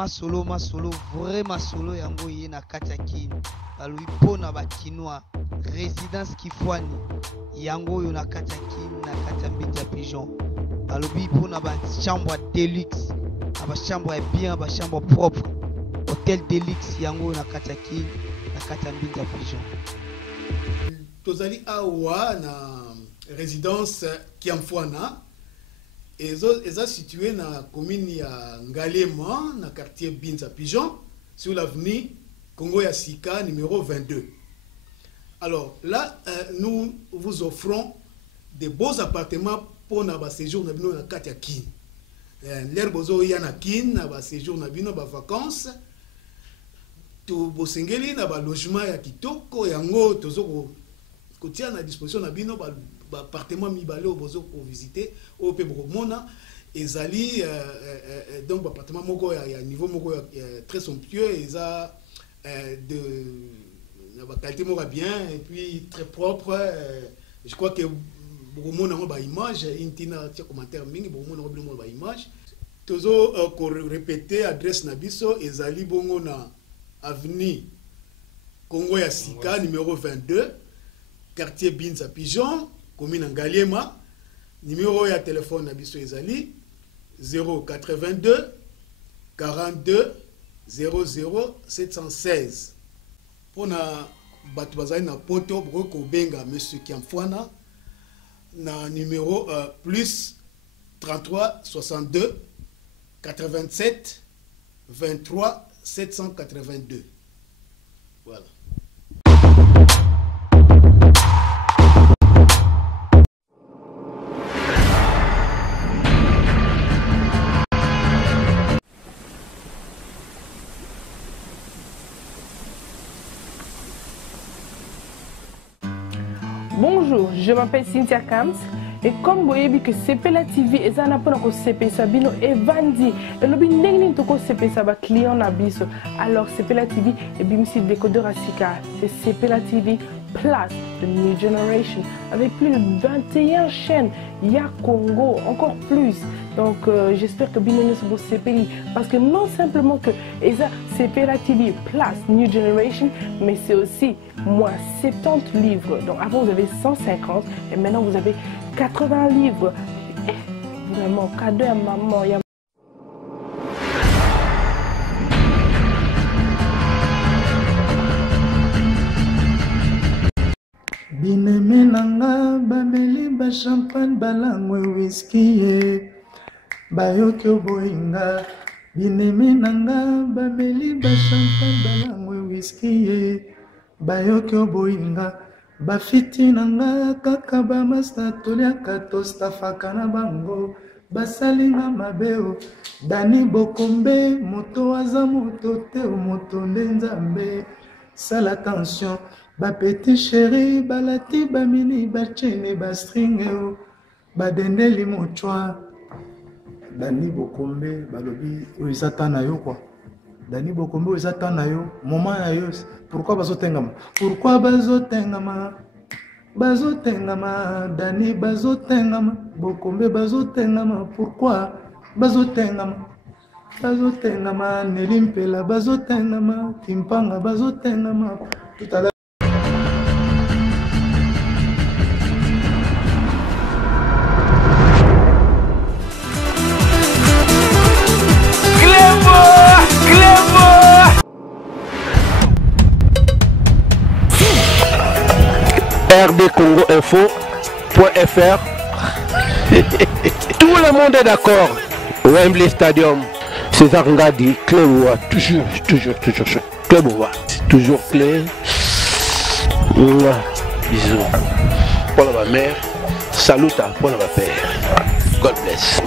masolo vraiment solo yango ye na kati ya kini balobi mpona bakinois résidence Kifwani yango oyo na kati ya kini na kati ya mbiti ya pigeon balobi mpona bachambre deluxe na bachambre ya bien bachambre propre hôtel deluxe yango oyo na kati ya kini na kati ya mbiti ya pigeon. Tozali awa na résidence Kiamfwana eza situé na commune ya Ngalema na quartier Binza Pigeon sur l'avenue Congo ya Sika numéro 22. Alors là nous vous offrons des beaux appartements pour na ba séjour na bino na kati ya kin. L'air bozo ya na kin na ba séjour na bino ba vacances to bosengeli na ba logement ya kitoko yango tozo kotia na disposition na bino ba appartement mibale au bozo pour visiter au pe mona ezali donc appartement moko ya niveau moko très somptueux eza de la qualité moko bien et puis très propre. Je crois que beaucoup mona ba image intina tia commentaire mingi beaucoup mona ba image tozo ko répéter adresse na biso ezali bongo na avenue Congo ya Sika numéro 22 quartier Binza Pigeon commune Ngalema. Numéro ya téléphone na biso ezali 082 42 00 716. Pona batu bazali na poto broko benga monsieur Kiamfwana na numéro plus 33 62 87 23 782. Voilà. Bonjour, je m'appelle Cynthia Kams et comme vous voyez que CPLA TV est un appel à CP Sabino et Vandi et le bin toko CP Saba client na biso. Alors CPLA TV et bimsi décodeur à Sika, c'est CPLA TV Plus, the New Generation, avec plus de 21 chaînes. Il y a Congo, encore plus. Donc j'espère que Binono se bosse CPI parce que non simplement que CPLA TV Plus, New Generation, mais c'est aussi moins 70 livres. Donc avant vous avez 150 et maintenant vous avez 80 livres. Et vraiment, cadeau à maman. Bineme nanga bameli ba champagne balangwe whisky ye bayoki oboyinga. Bineme nanga bameli ba champagne balangwe whisky ye bayoki oboyinga. Bafiti nanga kaka ba masta toliaka tostafaka na bango basalinga mabeo. Dani Bokombe moto aza moto te moto nde nzambe. Sala attention ba petit chéri balati ba mini ba chene ba string ba dendeli mochwa. Dani Bokombe balobi oza tana yo quoi. Dani Bokombe oza tana yo moment na yo. Pourquoi bazotengama? Pourquoi bazotengama? Bazotengama Dani bazotengama Bokombe bazotengama. Pourquoi bazotengama? Bazotengama Nelimpela bazotengama Timpanga bazotengama. Tout à l'heure rdcongoinfo.fr. Tout le monde est d'accord. Wembley Stadium, César Ngadi, clé ou toujours clé ou toujours clé. Bisous. Pour ma mère, salut pour ma père. God bless.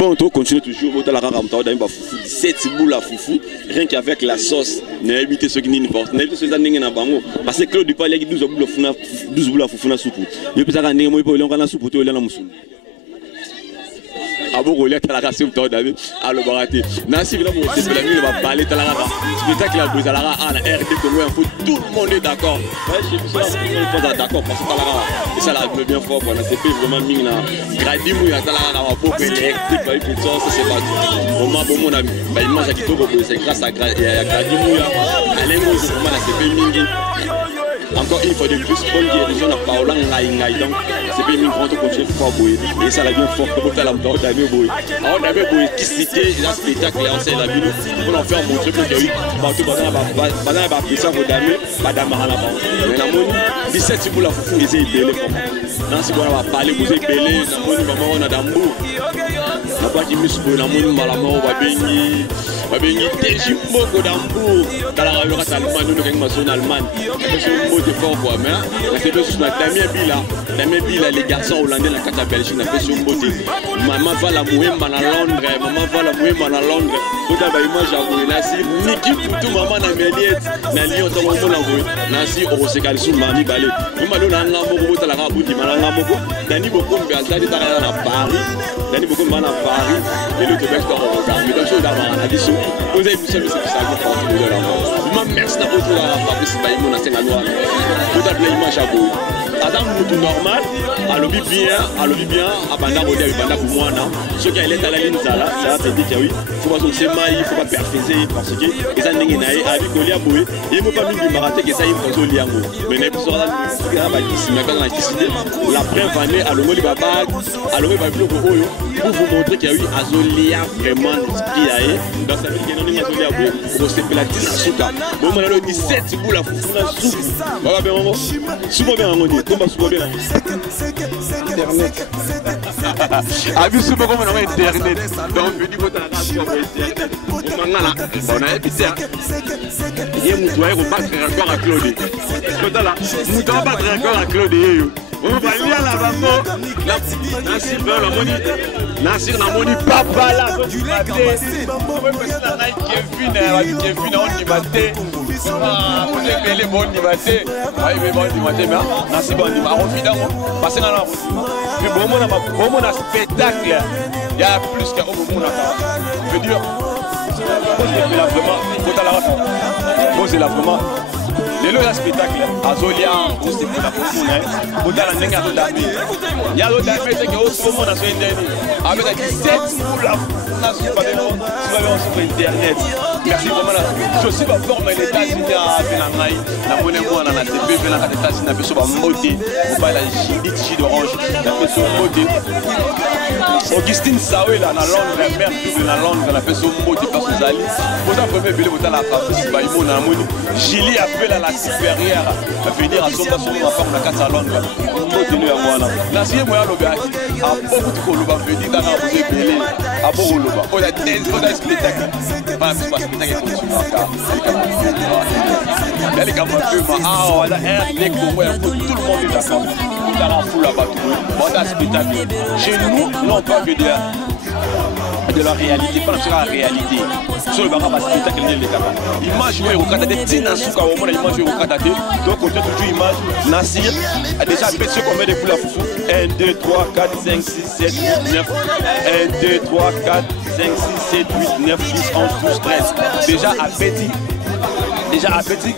bon, on continue toujours. On a 17 boules à foufou, rien qu'avec la sauce. On a évité ceux qui n'importe. On a évité ceux qui n'ont pas. Parce que Claude Dupont, il y a 12 boules à foufou dans la soupe. Il y a des gens qui n'ont pas de soupe, il y a des soupe. Abo Rolet à la race au temps d'avis à le barater. Nancy là pour aussi la nuit va parler à la race. Spectacle la brise à la race à la RT Congo info tout le monde est d'accord. Ouais, je suis pas d'accord parce que la race et ça la veut bien fort pour la CP vraiment mis na gradi mou ya la race pour électrique pas une puissance c'est pas vraiment bon mon ami. Bah image qui faut c'est grâce à gradi mou ya allez moi vraiment la CP mingi. Encore une fois de plus, bonne guérison à Paola Ngaï. Donc, c'est bien une grande continuer de faire bouillir. Et ça l'a bien fort pour faire la mort d'Amé Bouy. Alors, on avait Bouy qui citait un spectacle et on s'est la ville pour en faire montrer que il y a eu partout pendant la puissance de Damé, Madame Maralaba. Mais la monde, 17 si vous la foufou, ils étaient belés pour moi. Non, si vous avez parlé, vous êtes belés, la monde, maman, on a d'amour. La pas qui me souffle, la monde, malamon, on va bénir. On va bénir des jumeaux d'amour. Dans la rue, on a Allemagne, nous, nous, en Allemagne. De fort quoi, mais la CP sur Damien Bila, les garçons hollandais, la carte à Belgique, on a fait sur une beauté. Maman va la mourir, maman à Londres, maman va la mourir, maman à Londres. Quand on a image à vous, Nassi, Niki Poutou, maman à Méliette, Nali, on t'a montré la voix. Nassi, on s'est calé sur Mami Balé. Vous m'avez donné un amour, vous avez la rabouti, Malangamoko, Dani Boko, Béazadi, Tarana à Paris, Dani Boko, Mana à Paris, et le Québec, on regarde. Mais donc, je vais avoir un addition. Vous avez vu ça, mais c'est ça, vous avez la merci d'avoir fait la participation à mon Sénanois. Vous avez l'image à vous. Adam Moutou normal, à l'objet bien, à Banda Rodia, à Banda Boumouana. Ceux qui allaient à la ligne, ça va te dire que oui, il faut pas se mailler, il ne faut pas perfuser parce que les gens n'ont pas vu qu'on y a boué. Il ne faut pas nous marater que ça y est, il faut se lier. Mais il faut la preuve année, à l'eau, il va pas, à l'eau, il va pour vous montrer qu'il y a eu Azolia vraiment l'esprit dans sa vie qui est Azolia pour se platir dans Souka. Bon, on a le 17 boules à foutre dans soupe. Voilà bien, maman. Soupe bien, on dit. Comment soupe bien? Internet. Ah, vu soupe comme on a Internet. Donc, je dis que tu as la radio pour Internet. On a évité. Il y a un moutoir, on battre encore à Claude. Là, moutoir battre encore à Claude. On va lire la maman. Nasir la moni. Nasir la moni. Papa là. Kevin on y battait. On est belé bon y battait. Ah il est bon y battait mais Nasir bon y battait. On finit dans passer dans la route. Mais bon mon spectacle. Il y a plus qu'à au bon je veux dire. C'est la vraiment. C'est la vraiment. Le lot de spectacle, Azolia, on s'est fait la fortune, on a la nenga de l'année. Il y a l'autre année, c'est qu'au moment, on a fait une dernière. Avec 17 boules, on a sur Internet. Merci vraiment. Je suis pas fort, mais les États-Unis à Benamaï, la monnaie, on a la TV, on a les États-Unis, on a fait sur la moté, on va la jus d'orange, on a fait sur la moté. Augustine Saoué, là, dans Londres, la mère de la Londres, on a fait sur la moté, parce que vous allez. Vous avez premier billet, vous avez la partie, on a monnaie. Julie a fait la supérieure à venir à son bas sur la femme de la carte à Londres. Continue à moi là. La sienne moyen le gars a beaucoup de coloba venir dans la boutique belé à Boroloba. On a des spectacles. Pas spectacle sur la carte. Les gars ah voilà un mec pour tout le monde est d'accord. Dans la foule là-bas. On a spectacle. Chez nous, non pas que de la réalité, pas la réalité. Sur le barrage, spectacle n'est pas. Image où il y a des Tina Souka, au moins l'image où il y a des. Donc on a toujours image. Nassir a déjà fait ce qu'on met des poules à foufou. 1, 2, 3, 4, 5, 6, 7, 8, 9. 1, 2, 3, 4, 5, 6, 7, 8, 9, 10, 11, 12, 13. Déjà appétit. Déjà appétit.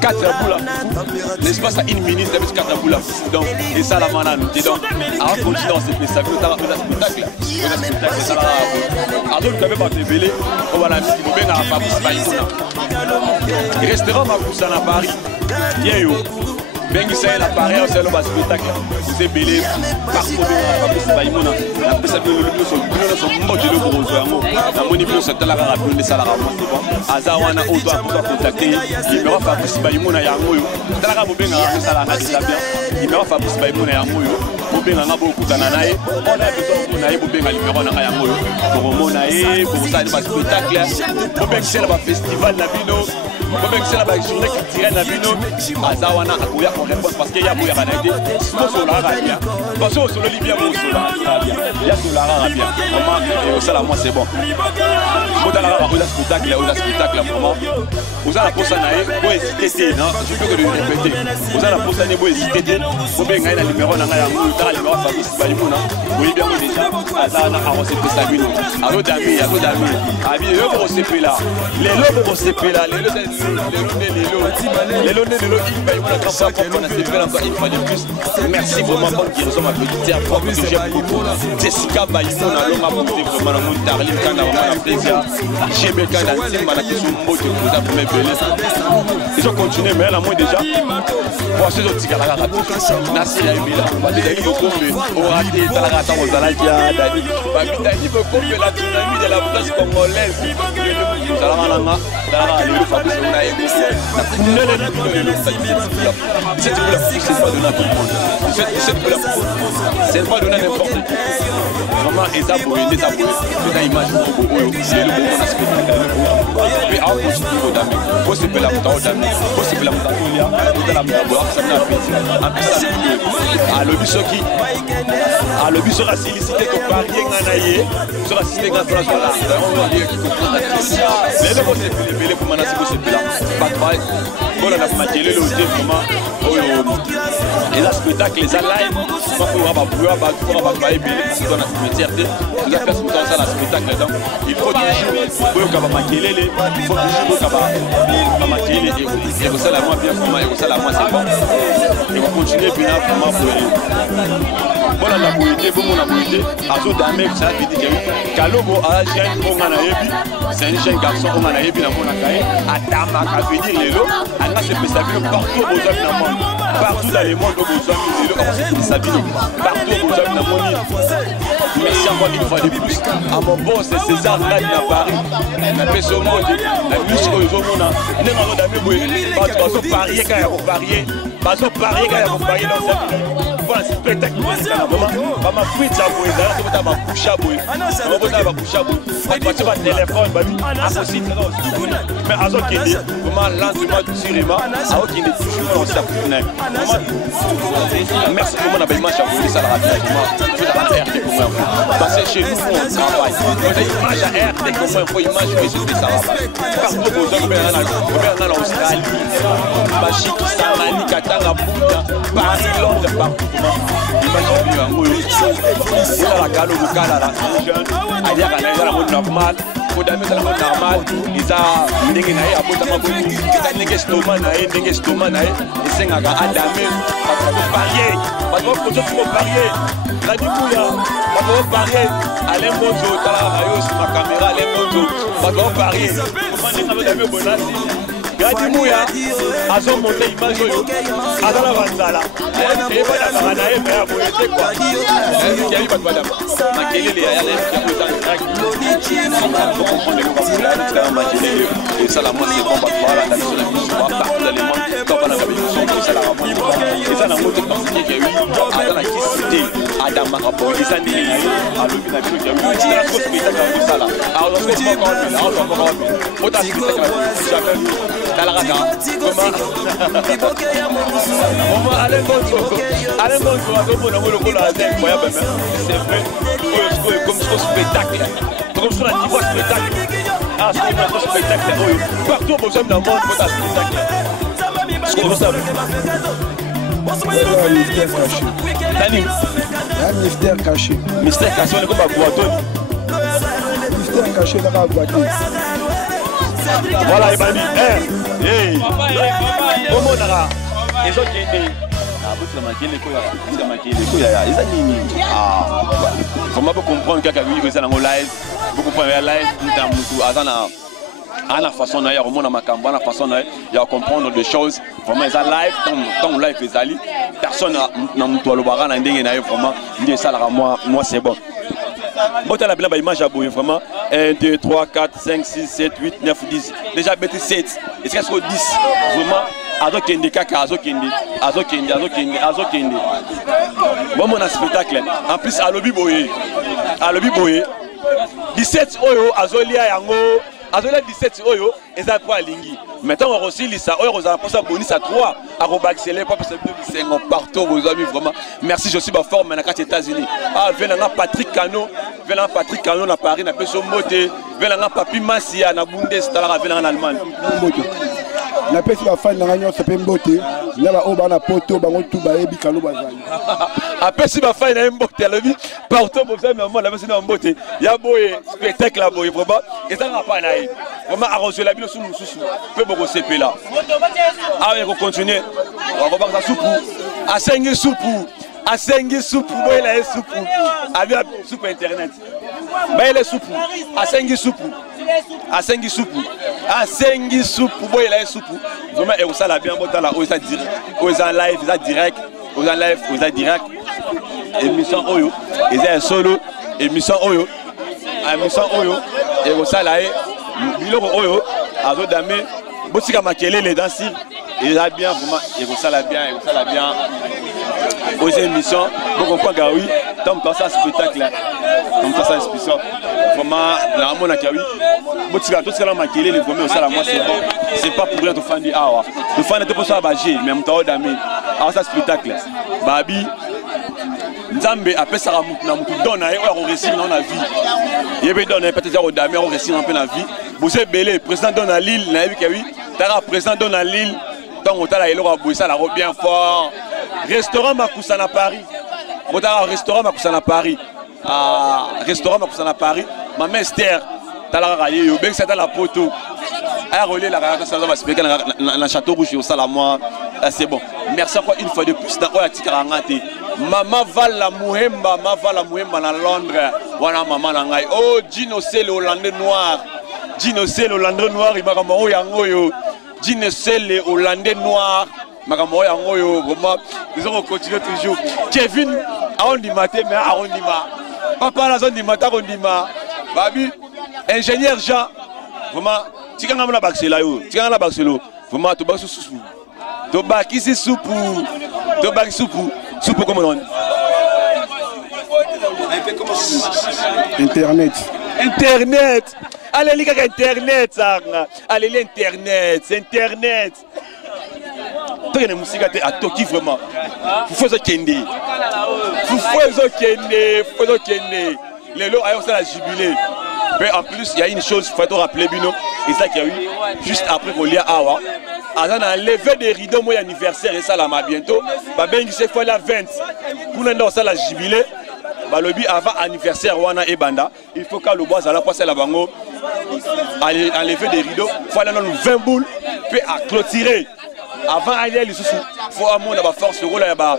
4 boules à foufou. L'espace à 1 minute, il y a 4 boules à foufou. Donc, et ça la manane. Et donc, avant de continuer dans ce spectacle, on a un spectacle. Alors, vous avez pas révélé, on va la musique, vous venez à Paris. Restaurant Makoussan à Paris. Bien yo. Ben qui c'est l'appareil, c'est le spectacle. Vous êtes belé, partout dans la Fabrice Baïmona. La presse a bien le plus, son mot de l'eau, la monipule, c'est la rapide, les salariés, c'est bon. Azawana, on doit contacter. Il me va Fabrice Baïmona et Amoyo. Dans la Rabobin, ça la nage bien. Il me va Fabrice Baïmona et Amoyo. Bobin a beaucoup d'anaï. On a besoin de Bobin à l'numéro d'un Amoyo. Pour Monaï, pour ça, le spectacle. Bobin, c'est le festival, la vino. Comme c'est la journée qui tire la bino, Azawana a couillé pour répondre parce qu'il y a bouillé à l'aider. Pour la rabia. Parce que sur le Libyen, il y a sur la rabia. Comment ça là, moi c'est bon. Vous allez avoir un spectacle, vraiment. Vous allez pour ça, vous hésitez, non? Je peux que le répéter. Vous allez pour ça, vous hésitez. Vous pouvez gagner le numéro, vous avez le numéro Fabrice Balimouna. Vous voyez bien déjà, Azana a reçu sa bino. Allo Dami, Abi, le gros CP là. Les lots pour CP là, les lots, il paye la campagne pour qu'on a fait encore une fois de plus. Merci vraiment pour qui reçoit ma petite terre propre que j'aime beaucoup. Jessica Balimouna, l'homme a monté vraiment mon tarif quand on a plaisir. J'ai bien quand on a dit malaki sur le mot de vous avez mes belles. Ils ont continué, mais là moi déjà. Pour ces autres gars là, Nassi a aimé là. Dani beaucoup mais on a raté dans la rata aux Aladia. Dani beaucoup mais la tsunami de la place congolaise. C'est pas donné n'importe qui. Vraiment, et ça pour aider, ça pour aider la image pour c'est le bon aspect mais à continue au dame. Vous c'est la mouton dame. Vous c'est la mouton là. Vous la mouton boire, ça n'a pas. À le bisoki. À le biso la silicité que parier nganaye. Sur la silicité que place là. On va dire qu'il faut les deux c'est les pour mana c'est là. Pas pareil. Voilà la matériel le vraiment. Et là spectacle les live. Pas pour avoir pour bailler parce qu'on a une fierté. Vous avez fait ça la spectacle dedans. Il faut toujours pour maquiller les il faut toujours pour maquiller et vous ça la moi bien comment et vous ça la moi c'est bon. Et on continue puis là vraiment pour voilà la beauté pour mon beauté azo dame ça qui dit que Kalobo a jeune on a yebi c'est un jeune garçon on a yebi na mona kai atama ka veut dire lelo ana se peut s'habiller partout aux hommes dans le monde partout dans le monde aux hommes lelo on se s'habiller partout aux hommes dans le monde. Merci encore une fois de plus à mon boss César Nadi à Paris na peso monde la musique aux hommes on n'est pas dame boy parce que parier quand on parier parce que parier quand on parier dans voilà spectacle maman fruit ça boy ça va coucher boy ça va coucher boy tu vas téléphone baby impossible mais azo qui dit vraiment lancement du cinéma azo qui dit toujours ça merci pour mon abonnement chaque fois ça la rapidement tu la RT pour moi parce que chez nous on travaille on a image à RT comme moi faut image que je ça va partout aux hommes on a Australie Bachik Samani Katanga Buda Paris Londres partout imagine la galo bukala la jeune adia kana la mode normal kodame la mode normal iza ndenge na ye abota mabuku iza ndenge stoma na ye isenga ga adame ba parier ba ko parier la dikuya ba ko parier ale mozo tala ayo sur ma caméra ale mozo ba ko parier comment ndenge ba bonasi Gadi Mouya, azo monte image oyo, azala banzala. Et voilà, on a aimé à voyager quoi. Il y a eu pas de madame. Makelele ya yale ya kuta direct. Pour comprendre le comportement, et ça la moi c'est bon pas voilà la sur la vie, on va partout dans le monde. Quand on a vu son ça la rapporte. Et ça la moto quand il y a eu, azala qui cité Adam Marapo, et ça dit à l'obina qui a eu. C'est la grosse spectacle comme ça là. Alors on se fait encore. On t'a spectacle jamais. Talaraka, comment Alain Gonzo, c'est incroyable, c'est vrai, comme ce spectacle, comme ce niveau spectacle, ah c'est un spectacle, partout au monde dans le monde, c'est un spectacle. Ce qu'on savait. Mystère caché. Mystère caché, on est comme à Boaton. Mystère caché dans la boîte. Voilà, il m'a dit, hey, comment on a les autres qui étaient. Ah, vous avez marqué les couilles, ils ont mis. Ah, comment vous comprendre qu'il y a eu ça dans le live, vous comprenez le live, nous avons à la façon d'ailleurs, au monde à ma campagne, à la façon d'ailleurs, il y a à comprendre des choses. Vraiment, ils ont live, tant live est allé, personne n'a montré le baran, vraiment, il ça moi c'est bon. Bon, tu as la image à bouillir vraiment. 1, 2, 3, 4, 5, 6, 7, 8, 9, 10. Déjà, bêté 7. Est-ce qu'il y a 10? Vraiment, Azo Kendi, Kaka, Azo Kendi. Bon, mon spectacle. En plus, à l'obi boye. 17 Oyo, Azolia Yango. azola 17 oyo eza po alingi maintenant on rosilisa oyo kozala posa bonisa 3 akobaxele pas parce que c'est partout vos amis vraiment merci je suis ba forme na kati États-Unis ah venanga Patrick Cano na Paris na peso mbote venanga Papi Masia na Bundestag venanga na Allemagne mbote na pesi ba fan na nyonso pe mbote na ba oba na poto bango tu ba yebi Cano bazali apesi ba fan na mbote alobi partout vos amis maman la pesi na mbote ya boye spectacle la boye vraiment ezanga pa na ye vraiment arroser la bino sous mususu pe boko sepela ah on continue on va voir ça soupe asengi soupe boye la soupe avec soupe internet mais les soupe asengi soupe boye la soupe vraiment et ça la bien botala o ça direct o ça direct émission oyo eza solo émission oyo et ça la biloko oyo azo dame botika makelele dansi et là bien vraiment et ça la bien aux émissions donc on peut gawi tant que ça spectacle comme ça expression vraiment la mona kawi botika tout ça la makelele vraiment ça la moi c'est pas pour rien de fan di awa de fan de pour ça bager même temps dame à ça spectacle babi Nzambe apesa mutu na mutu dona e o réussir dans la vie yebe dona peut-être o dame o réussir un peu la vie bosé belé président dona Lille na yebi ka oui tara président dona Lille donc on tala elo ka boisa la bien fort restaurant Makusa na Paris botara restaurant Makusa na Paris ma mère Esther tala ka yo ben c'est dans la poto a relé la radio ça va expliquer na château rouge au Salamoi c'est bon merci encore une fois de plus dans la tikarangate Mama Vala Muhemba na Londres wana mama na ngai oh Gino c'est le Hollandais noir il m'a maro yango yo Gino c'est le Hollandais noir makambo yango yo vraiment ils ont continué toujours Kevin arrondima te mais arrondima papa la zone du matin arrondima babi ingénieur Jean vraiment tikanga na baxela yo vraiment to baxu susu to bakisi soupu comment on internet allez lika internet sanga allez l'internet c'est internet toi ne musique à toki vraiment faut kende les lots ayo ça la jubilé mais en plus il y a une chose faut te rappeler bino et ça qui a eu juste après qu'on lia awa azana lever des rideaux moi anniversaire et ça là ma bientôt ba bengi c'est fois la 20 pour nous ça la jubilé ba lobi avant anniversaire wana e banda il faut qu'à le bois à la passer la bango enlever des rideaux faut là nous 20 boules puis à clôturer avant aller les sous faut amona ba force le rôle ya ba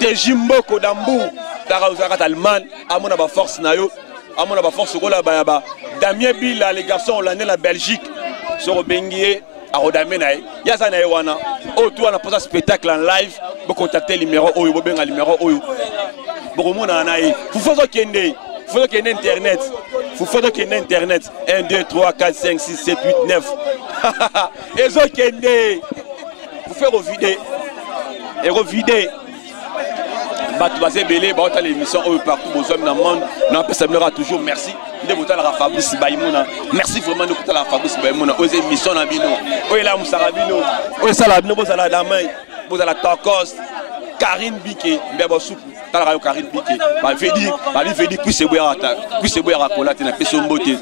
Tejimbo Kodambu tara uzaka Allemagne amona ba force na yo amona ba force rôle ya ba Damien Bila les garçons hollandais la Belgique sur bengié à Rodamenaï, Yazana Ewana, autour on a posé un spectacle en live, vous contactez le numéro Oyo, vous le numéro Oyo. Beaucoup de monde en a eu. Vous faites qu'il y ait internet. Vous faites qu'il y ait internet. 1, 2, 3, 4, 5, 6, 7, 8, 9. Et vous faites vous faites revider. Et revider. Tu vas ébeler, tu as l'émission partout, vous avez dans le monde, nous toujours merci. Fabrice Baïmouna. Merci vraiment de la Fabrice Baïmouna. Aux émissions, vous avez la Moussarabino, vous avez Salabino, vous avez la Damaï, vous avez la Tokos, Karine Biké, Mbebo Soup, Karine Biké. Il fait dire que c'est boire à cola, tu n'as pas son beauté.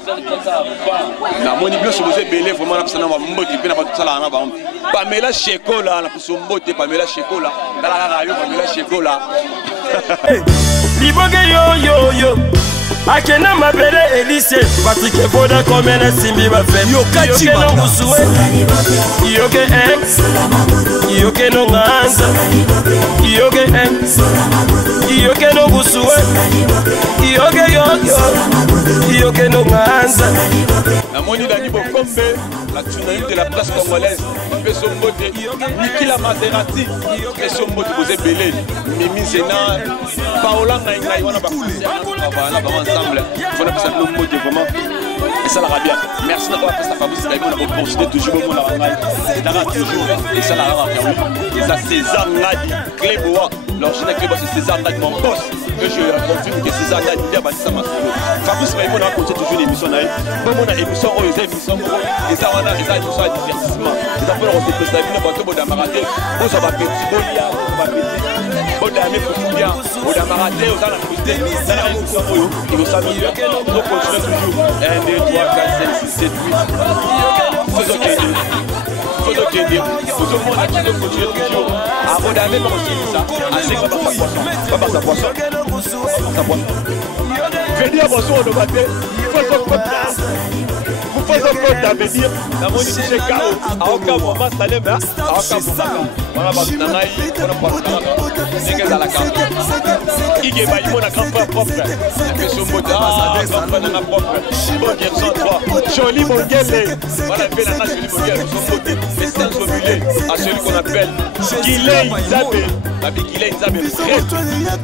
La monibio, si vous avez belé, vraiment, la personne va m'embêter, puis n'a pas tout ça là. Pamela Chekola, la personne beauté, Pamela Chekola, dans la radio, Pamela Chekola. Liboge yo. Akena mabele Elise Patrick Boda komena simbi ba fe Yoke no musue Yoke Yoke no nganza Yoke no musue Yoke no nganza La moni d'Ani Bokombe, la tsunami de la presse congolaise, Peso Mbote, Nikila Maserati, Peso Mbote, vous êtes belé, Mimi Zena, Paola Naïnaï, on a ensemble, on a besoin de Mbote vraiment. Et ça la bien. Merci d'avoir fait ça, Fabrice Baïmouna, on continue toujours au monde à la toujours, et ça la bien. Et ça, César Ngadi, Cléboa. l'origine que c'est César Ndad, mon boss. Que je confirme que César Ndad est un bâtisseur masculin. Fabrice Maïmo a continué toujours une émission. Comme on a une émission, on a une émission, et ça, on a une émission à divertissement. Et ça, on s'est fait la vie, on va marathé, on s'en va petit, Bolia, on va petit, Bolia, mais pour tout bien, on a marathé, on a la fruité, on a la émission, et nous sommes bien. Donc, on continue toujours. 1, 2, 3, 4, 5, 6, 7, 8. Faisons qu'il y ait. Faisons qu'il y ait. Tout le monde a qui continue toujours. À Rodamé, on aussi dit ça. À 5, on va passer sa poisson. Sa poisson. Je vais dire bonsoir au matin. Faisons comme ça. Vous faisons comme ça, veut dire. La monnaie c'est KO. À aucun moment, ça lève. À aucun moment. On a battu Nanaï. On a battu Nanaï. C'est que dans la carte. Il y a un grand frère propre. Que son mot grand frère dans la propre. Bon garçon 3. Joli mon gueule. Voilà, fait la joli mon gueule. Son côté. Mais c'est un sommulé à celui qu'on appelle Guilay Nzabé. La vie Guilay Nzabé.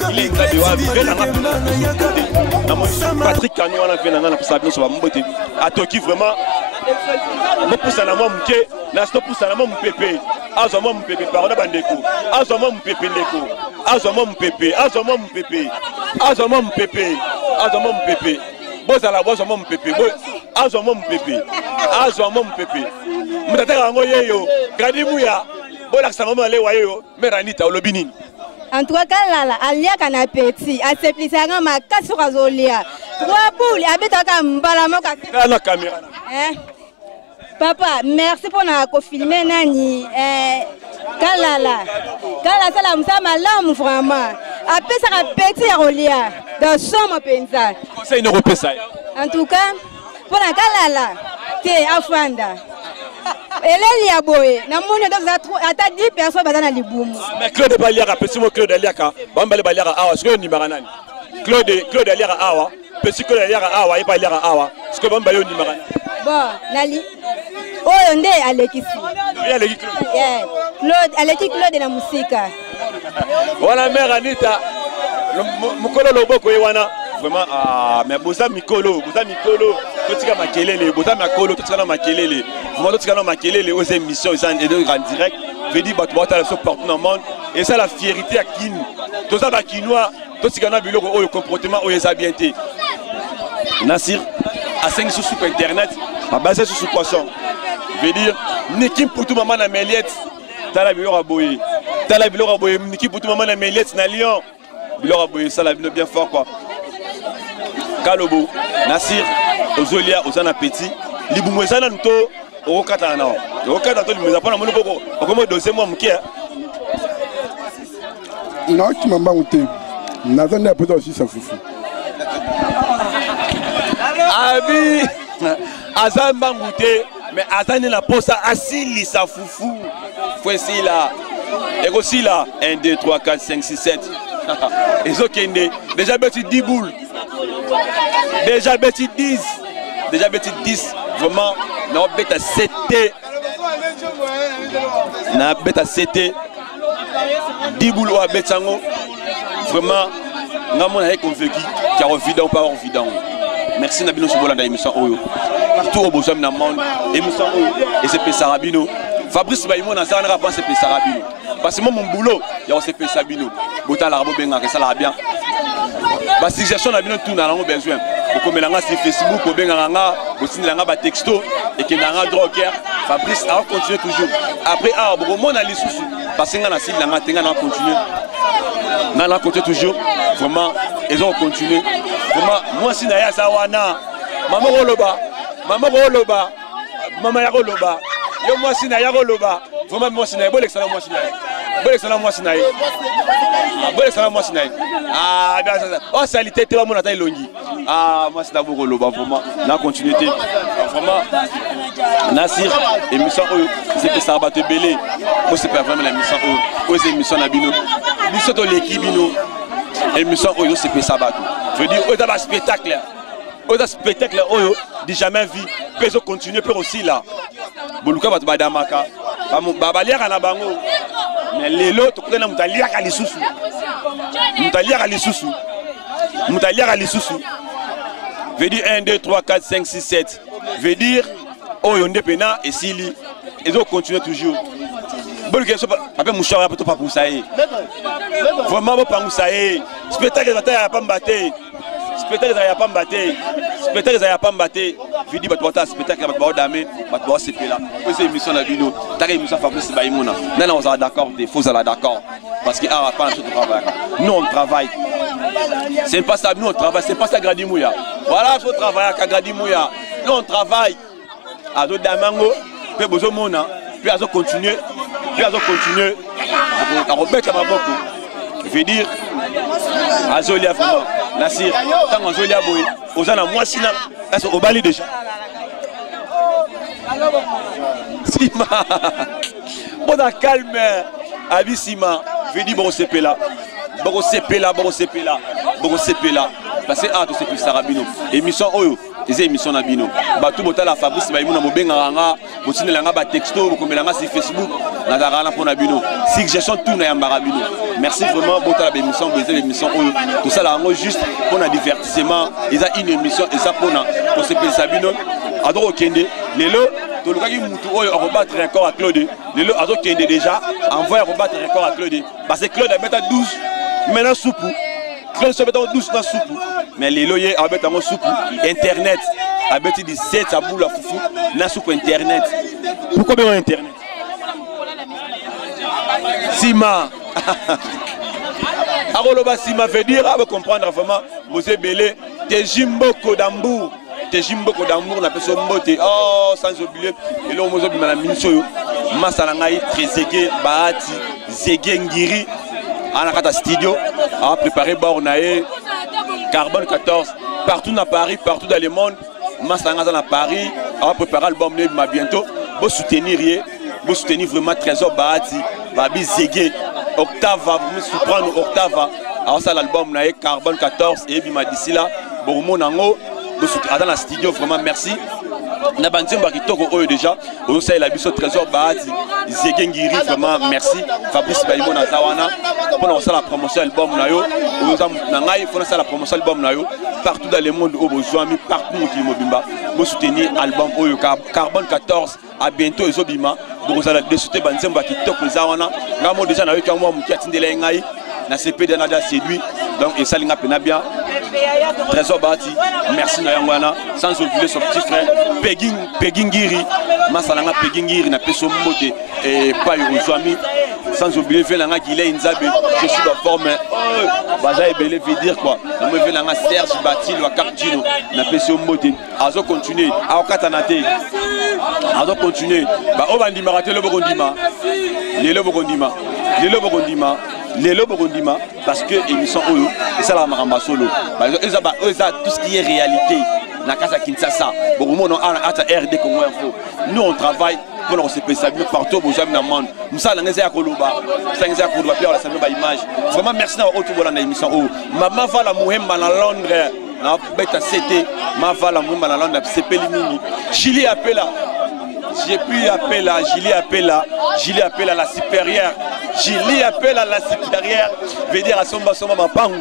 Guilay Nzabé. On a fait la nappe. Patrick Kagnon, on a fait la nappe. Ça vient sur la beauté. À Toki, vraiment. Je pousse à la main, je pousse à la main, pépé. Azoma mon pépé, pardon, bandeko. Azoma mon pépé, ndeko. Azoma mon pépé, azoma mon pépé. Azoma mon pépé, azoma mon pépé. Bozala, azoma mon pépé. Azoma mon pépé. Azoma mon pépé. Mtataka ngoye yo. Gradi mouya. Bola sa maman le wayo. Meranita olobini. En tout cas, là, alia kana petit, a seplisanga makasi kazolia. Trois boules, abetaka mbala moka. Na caméra. Papa, merci pour nous filmer nani. Kalala. Kalala ça la musa malamu vraiment. Après ça petit rolia dans son pensa. Conseil no repesa. En tout cas, pour la Kalala, t'es afanda. Elle est boye. Na moni donc ata 10 personnes bazana libumu. Mais Claude Baliara, petit mot Claude Baliaka. Bambale Baliara awa, ce que ni maranani. Claude Baliara awa, petit Claude Baliara awa, et Baliara awa. Ce que Bambale ni maranani. Bon, Nali. Oh, nde Alekisi. Claude, Aleki Claude de la musique. Voilà, mère Anita. Mukolo Loboko Ewana. Vraiment, mais Boza Mikolo, Totika Makelele, Boza Makolo, Totika Makelele. Vraiment, Totika Makelele aux émissions, ils sont en direct. Je dis, tu vas partout dans le monde. Et ça, la fierté à Kin. Tout ça, Kinois, Totika Nabilo, au comportement, au Esabienté. Nassir, à 5 sous internet, à base sur poisson. Je veux dire, Nikim pour tout maman na Meliette, Tala Bilora Boye. Tala Bilora Boye, Nikim pour tout maman na Meliette, na Lyon. Bilora Boye, ça la vie bien fort quoi. Kalobo, Nassir, Ozolia, Ozana Petit, Liboumouezana Nto, Okatana. Okatana, tu me apprends à mon niveau. Comment doser moi, Moukia? Non, tu m'as monté. Nathan n'a pas aussi sa foufou. Abi, Azan Bangouté. Mais Azan est la poste à Assili, sa foufou. Voici là. Et aussi là. 1, 2, 3, 4, 5, 6, 7. Et ce qui est déjà bêti 10 boules. Déjà bêti 10. Déjà bêti 10. Vraiment, on a bêti à 7. On a bêti à 7. 10 boules à bêti. Vraiment, on a convaincu qu'il y a un vidant, pas un vidant. Merci Nabino Soubola dans l'émission Oyo. Partout au besoin dans le monde, émission Oyo. Et c'est Pessarabino. Fabrice Baïmo n'a pas de c'est Pessarabino. Parce que moi, mon boulot, il y a c'est Pessarabino. Bota la rabo benga, que ça l'a bien. La suggestion Nabino tout n'a pas besoin. Pour que l'on sur Facebook, pour benga nganga, pour signer nganga texto et que l'on a droguer. Fabrice a continué toujours. Après, pour moi, on a les sous. Parce que l'on a signé nganga, on a continué. On a continué toujours. Vraiment, ils ont continué. Moi, si Naya Sawana, Maman Roloba, Maman Yaroloba, yo moi si Naya Roloba, vraiment moi si Naya, bon excellent moi si Naya, bon excellent moi si Naya, bon excellent moi si Naya. Ah, bien ça. Oh, salité, tu vas mon attaque longi. Ah, moi c'est d'abord Roloba, vraiment, la continuité. Vraiment, Nassir, émission c'est que ça va te belé. Moi c'est pas vraiment la mission aux émissions Nabino. L'émission de l'équipe Bino. Émission Oyo c'est que ça va tout. Je veux dire, on a un spectacle. On a un spectacle, Oyo, dit jamais vu. Peut continuer, peut aussi là. Boluka va te bada maka. Babalière à la bango. Mais les lots, tu connais, Moutalière à l'issoussou. Moutalière à l'issoussou. Moutalière à l'issoussou. Veut dire 1, 2, 3, 4, 5, 6, 7. Veut dire, Oyo Ndepena et Sili. Ils ont continué toujours. Bon, après mouchoir, pas pour ça. Vraiment, pas pour ça. Spectacle, il n'y a pas mbatté. Spectacle, il n'y a pas mbatté. Spectacle, il n'y a pas mbatté. Je dis, spectacle, il n'y a pas d'amé. C'est là. C'est une émission de Bino. C'est une émission de Fabrice Baïmouna. Nous, on est d'accord. Il faut être d'accord. Parce qu'il n'y a pas de travail. Nous, on travaille. C'est pas ça, nous, on travaille. C'est pas ça, Gradimouya. Voilà, il faut travailler à Gradimouya. Nous, on travaille. À d'autres damango, puis besoin de monde, puis à continuer, à remettre à beaucoup. Je veux dire, à Zolia vraiment, Nassir, tant à Zolia Boy, aux ans à moi sinon, elles sont au Bali déjà. Sima, bon calme, Abissima, je veux dire bon CP là, bon CP là. Parce que tout c'est plus Sarabino. Émission Oyo. Les émissions na bino batou botala Fabrice Baïmouna bobenganga botinelanga ba texto bokomelanga sur Facebook na darana pona bino suggestion tout na yambara bino. Merci vraiment botala émission émission tout ça là juste pour un divertissement ils a une émission et ça pour se penser bino adoro kende lelo to lokaki mutu oyo rebattre record à Claude lelo adoro kende déjà envoyer rebattre record à Claude parce que Claude a mettre 12 maintenant soupe Claude se met 12 dans soupe. Mais les loyers avec un soupe internet avec 17 à bout la foufou na soupe internet. Pourquoi bien internet? Sima. Aroloba Sima veut dire à comprendre vraiment Mosé Belé te Jimboko d'Ambour. Te Jimboko d'Ambour na personne mbote. Oh sans oublier et là Mosé Bimana Minsoyo. Masalangai Trezege Bahati Zege Ngiri. Anakata studio a préparé Bornae Carbone 14 partout dans Paris, partout dans le monde. Massanga dans Paris a préparé l'album bientôt. Vous soutenir vraiment Trésor Bahati, Babi Zege, Octava, vous me surprendre Octava. Alors ça l'album Carbone 14 et Bima d'ici là. Bon mon ango, vous soutenir dans la studio vraiment merci. Na bandim bakitoko oyo déjà oyo ça la biso Trésor Bahati Zege Ngiri vraiment merci Fabrice Baïmouna Zawana pour la promotion album na yo oyo ngai pour la promotion album na yo partout dans le monde au besoin partout qui mobimba pour soutenir album oyo Carbone 14 à bientôt ezobima donc ça la soutenir bandim bakitoko Zawana ngamo déjà na yo ka moi muki atindela ngai na CP de Nadia séduit donc et ça linga pena bien Trésor Bahati merci na yangwana sans oublier son petit frère Pegingiri Masalanga Pegingiri na peso mbote et pas Yozwami sans oublier Velanga Guilé Nzabe je suis en forme Baja Ebele veut dire quoi na me Velanga Serge Batil wa Capdino na peso mbote azo continuer a okatanate azo continuer ba obandima raté le bogondima Lelo Bogondima parce que émission Oyo et ça la maramba solo tout ce qui est réalité na casa Kinshasa bon on a RD Congo Info nous on travaille pour on se peut ça partout au jamais dans le monde nous ça ngeza ya koloba ça ngeza ya koloba puis on la savoir ba image vraiment merci na autour de la émission Oyo maman va la muhemba na Londres na beta CT ma va la muhemba na Londres c'est Pelimini Julie appela j'ai pu appeler à Julie appelle à la supérieure. Julie appelle à la supérieure. Veut dire à son maman pang.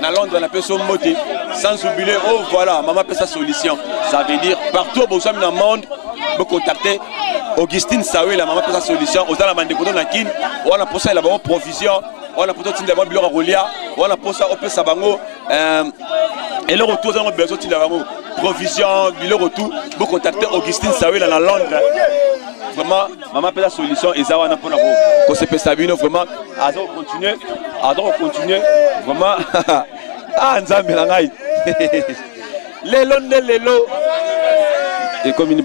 Na Londres on appelle son moté. Sans oublier oh voilà maman appelle sa solution. Ça veut dire partout au dans le monde vous contacter Augustine Sawe la maman appelle sa solution. Aux la mande kodo na kin. On a pour ça la bonne provision. On a pour ça tinda bilo rolia. On a pour ça on peut ça bango et le retour dans le besoin tinda bango. Provision, bilo retour, vous contactez Augustine Sawe dans la Londres. Vraiment, maman appelle la solution et ça on a pour nous. Se Sabino vraiment, adore continuer, vraiment. Ah, Nzambe la ngai. Lelo. Et communi.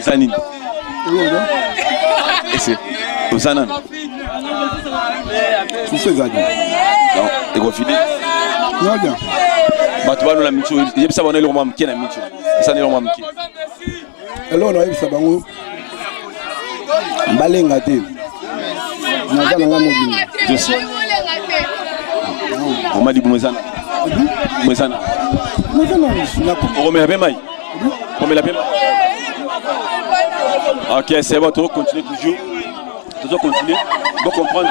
Zanine. Et c'est Osanan. Tout fait Zanine. Non, et refilé. Non bien. Batuba no la micho, yebisa bana le roi mki na micho. Ça ne le roi mki. Alors on a yebisa bango. Balenga te. Na za nga mobile. Je sais. On m'a dit Mwezana. Mwezana. On remet la même maille. On met la même. Ok, c'est bon, tu continues toujours. Toujours continuer. Pour comprendre,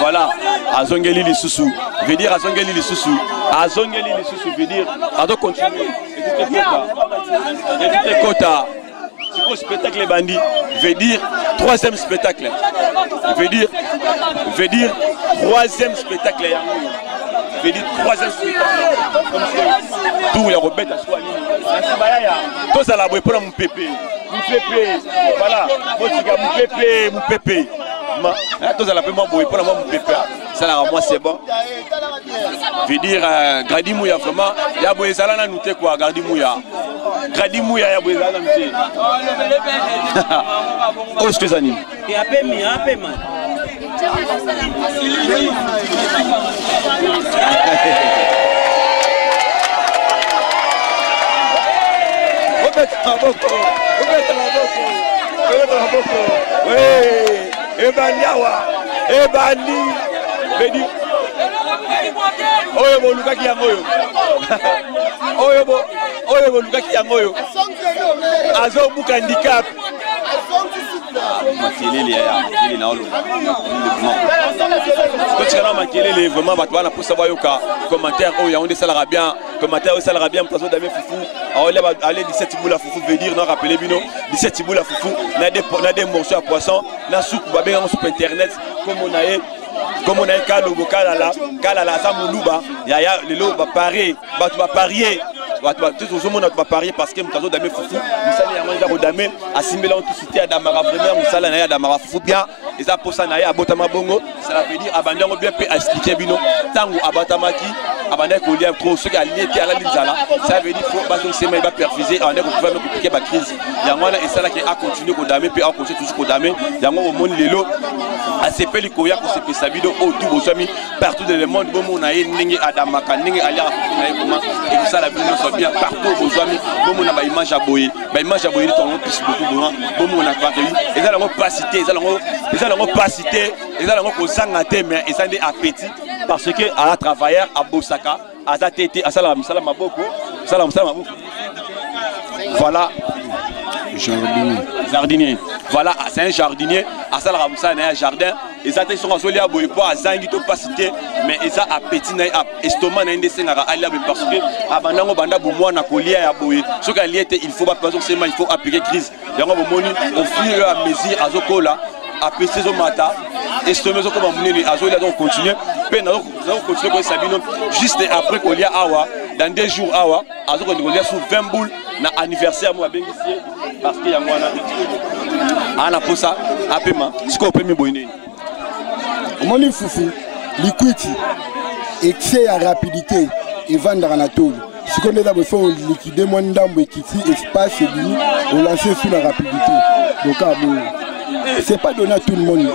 voilà. Azongeli Lisusu. Veut dire Azongeli Lisusu. Azongeli Lisusu veut dire. Ado continuer. Et tout est quota. C'est quoi spectacle les bandits? Veut dire troisième spectacle. Je veux dire troisième spectacle. Je veux dire troisième spectacle. Comme ça, tout le Robert a choisi. Tout ça là, pour mon pépé. Mon pépé. Voilà. Mon pépé. Tout ça là, pour mon pépé. Ça là, moi c'est bon. Je veux dire, Gradi Mouya, vraiment, il y a besoin de nous quoi, Gradi Mouya. Gradi Mouya, il y a besoin de nous. Oh, ce que ça anime. Il y a paiement. Oyo bo lukaki yangoyo. Oyo bo lukaki yangoyo. Azo buka handicap. Makelele ya na olo. Quand tu regardes makelele vraiment bato bana pour savoir yoka commentaire oh ya on salera bien, commentaire au salera bien parce que Damien Foufou aller 17 boula Foufou veut dire non rappeler bino 17 boula Foufou na des morceaux à poisson na soupe babé sur internet comme on a Kalobo Kalala Samuluba yaya lelo ba parier bato ba parier tout le monde va parier parce que Mutazo Damien Foufou Moussala Yamanda Rodame a simulé en tout cité à Damara vraiment Moussala Naya Damara Foufou bien et ça pour ça Naya Abotama Bongo ça veut dire Abandan bien peut expliquer bino tango Abatamaki Abanda Kolia trop ce qui a lié à la Linzala ça veut dire faut pas que c'est va perfuser on est pour pouvoir compliquer la crise Yamana et ça là qui a continué Kodame puis a continué toujours Kodame Yamana au monde lelo a CP Likoya pour CP Sabido au tout Bosami partout dans le monde bon on a ningi Adamaka ningi Alia comment et tout ça la bien partout aux amis, bon on a image à boyer, image à boyer, on plus beaucoup bon on a pas réussi, et ça l'on pas cité, ils allons pas citer, ils allons qu'on s'engage mais ils ont des appétits parce que à la travailleur à Bosaka, à sa tête, à salam beaucoup, salam beaucoup. Voilà. Jardinier. Voilà, c'est un jardinier. À ça, un jardin. Et ça, ils sont en soleil à Boypoa, à Zangi, pas cité. Mais ils ont appétit, estomac, parce que avant banda boumou na colia à Boy. Ce qu'il était, il faut pas passer il faut appliquer crise. Il y a un moment au fur et à mesure à Zokola, à PC au matin. Estomac, comme on dit, à Zokola, donc continuer. Puis nous continuer pour Sabino. Juste après Colia Awa, dans 2 jours Awa, à Zokola, sous 20 boules. Na anniversaire moi bien ici parce qu'il y a moi ana pour ça à paiement ce qu'on peut me bonner Omoni Foufou liquidity excès à rapidité et vendre en atome ce qu'on est d'abord faut liquider moins d'ambo et quitter espace et lui on lancer sur la rapidité donc c'est pas donné à tout le monde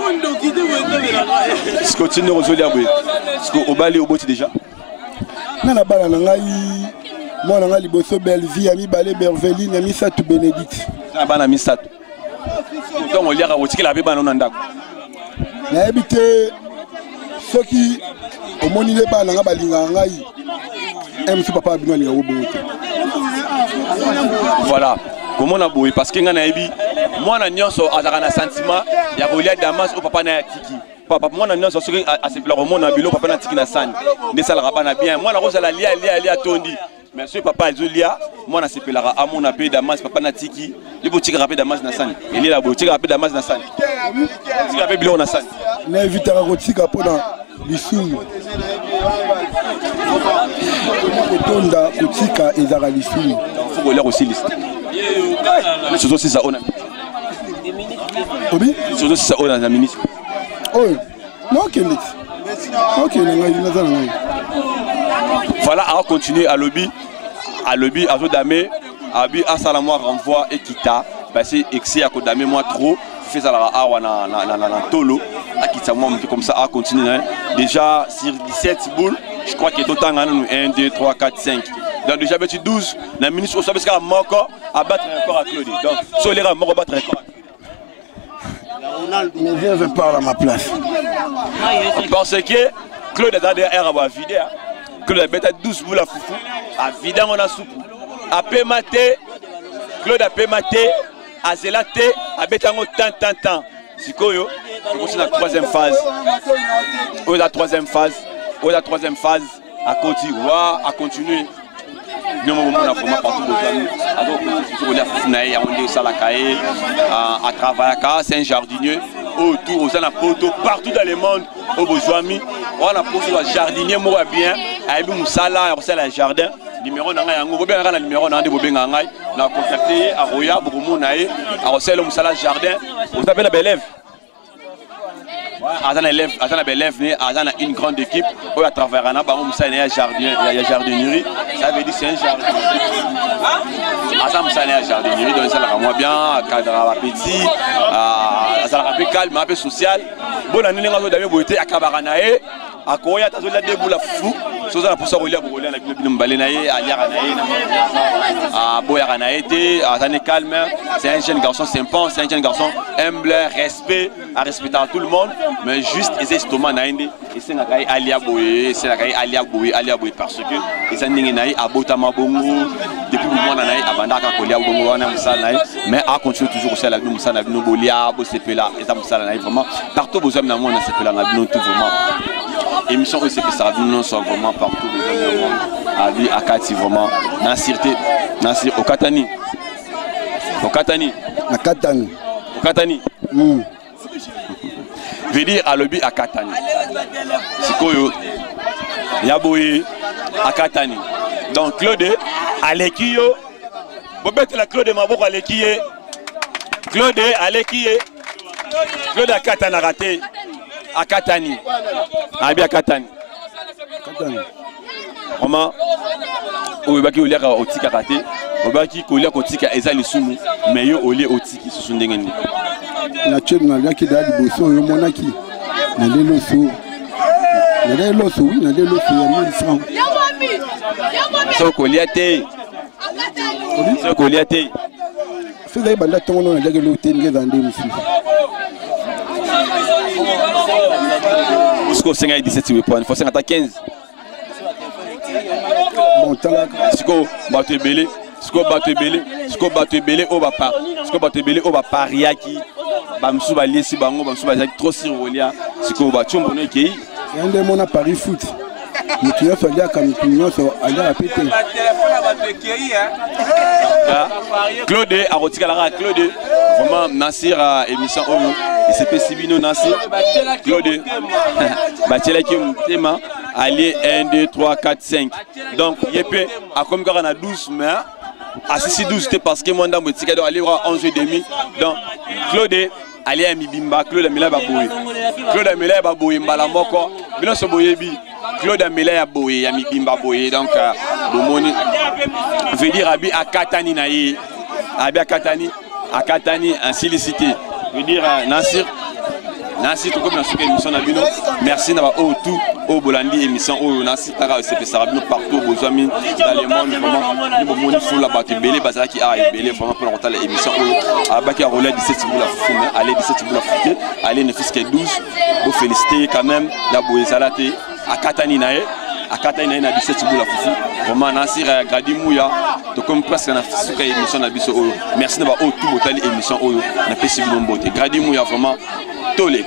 ce que tu ne résolu à ce qu'on balé au bout déjà na la balle na moi on a liboso Belvi ami balé Berveline ami Satou Bénédicte na bana mi Satou donc on lira otiki la beba na ndako na habité ceux qui au moni les bana nga balinga ngai M papa bino linga obo voilà comment on a boy parce que nga na ebi moi na nyonso azaka na sentiment ya kolia Damas au papa na tiki papa moi na nyonso soki a se plaire mon na bilo papa na tiki na sani ne sala bana bien moi na rosa la lia tondi mais ce papa Zulia, moi na sepelara à mon appel Damas papa Natiki, il faut tirer rapide Damas Nassan. Il est là pour tirer rapide Damas Nassan. Tirer rapide Bilon Nassan. Na éviter à rotika pendant l'issue. Tonda kotika ezara l'issue. Faut qu'on l'air aussi liste. Mais c'est aussi ça on a. Obi? C'est aussi ça on a ministre. Oh. Non Kenneth. OK, voilà, on continue à lobby, à Zodame, à Salamo renvoi et Kita, parce que excès à Kodame moi trop, fait ça na tolo, à Kita moi comme ça à continuer. Déjà sur 17 boules, je crois qu'il est autant 1 2 3 4 5. Donc déjà 12, la ministre au service encore à battre encore à Claudie. Donc Solera mort battre encore. Mais viens parler à ma place. Parce que Claude a derrière à vider. Claude a bête à 12 boules à Foufou. À vider on a soupe. À pématé. Claude a pématé. À zélaté. À bête à tant. Sikoyo. C'est la 3e phase. La 3e phase. La 3e phase. À continuer. À continuer. nous on a vraiment partout à travailler c'est un jardinier autour aux anapoto partout dans le monde au Bozouami on a posé un jardinier moi bien avec Moussala on le jardin numéro na yango bien na numéro na ndebo benga ngai na contacter à Roya Boumou nae à Rosel Moussala jardin on s'appelle la élève Azana élève, Azana élève, Azana une grande équipe. On a travaillé à Moussa il y a jardinerie. Ça veut dire c'est un jardin. Azana Moussa il y a jardinerie, donc ça la moi bien, cadre petit, ça la rappelle calme, un peu social. Bon année on a d'ailleurs beauté à Kabaranae, à Koya t'as déjà des boules fou. Chose à pour ça rouler pour rouler avec le Balenae, à Yaranae, à Boyaranae, Azana calme. C'est un jeune garçon sympa, c'est un jeune garçon humble, respect, à respecter tout le monde. Mais juste exactement naïne et c'est na kai alia boye c'est na kai alia boye parce que ils ont naï abotama bongo depuis le mois naï abandaka kolia bongo wana musala naï mais a continue toujours celle avec nous musala nous bolia bo sepela et ça musala naï vraiment partout besoin na monde sepela na nous tout vraiment émission OCP ça nous sont vraiment partout besoin na monde a vie akati vraiment na sûreté na au Katani na Katani veut dire à lobby à Katani. Sikoyo, Yaboui à Katani. Donc Claude, Alekiyo, Bobet la Claude Maboko Alekiye, Claude Alekiye, Claude à Katana raté, à Katani, Abi à Katani. Comment? Obaki Olia Otika raté, Obaki Olia Otika Ezali Sumu, mais yo Olia Otiki Susundengeni. La chaîne n'a rien qui d'a dit bosso yo monaki na de loso oui na de loso ya 1000 francs so koliate so dai banda tongo na de lote ngeza ndé musu Busco 5 et 17 weapons faut 5 à 15 bon talaka Siko batebele au bapa Siko batebele au bapa riaki bamsu baliesi bango bamsu bazaki trop sirolia Siko bachombo no kei yande mona Paris foot mutuyo so dia kampunyo so anga pété Claude arotika la Claude vraiment Nasir émission oyo et c'est Sibino Nasir Claude batela ki mtema aller 1 2 3 4 5 donc yepé a comme quand on a 12 mais à 6 12 c'était parce que moi ndambo tika do aller 11 et demi donc Claude aller à Mibimba Claude Amela baboye Claude Amela baboye mbala moko bino so boyebi Claude Amela ya boye ya Mibimba boye donc bomoni veut dire abi à Katani naïe abi à Katani en silicité veut dire Nasir tout comme dans cette émission nabino merci na ba o tout au Bolandi émission o Nasir tara c'est ça rabino partout aux amis dans le monde vraiment ni bomoni fou la batte belé bazaki a belé vraiment pour rentrer l'émission o abaki a relais 17 boula fou aller 17 boula fouté aller ne fisque 12 pour féliciter quand même la boezalate à Katani na 17 boula fou vraiment Nasir Gradimouya to comme presque na suka émission na biso o merci na ba o tout botali émission o na pesi bombote Gradimouya vraiment Tolik.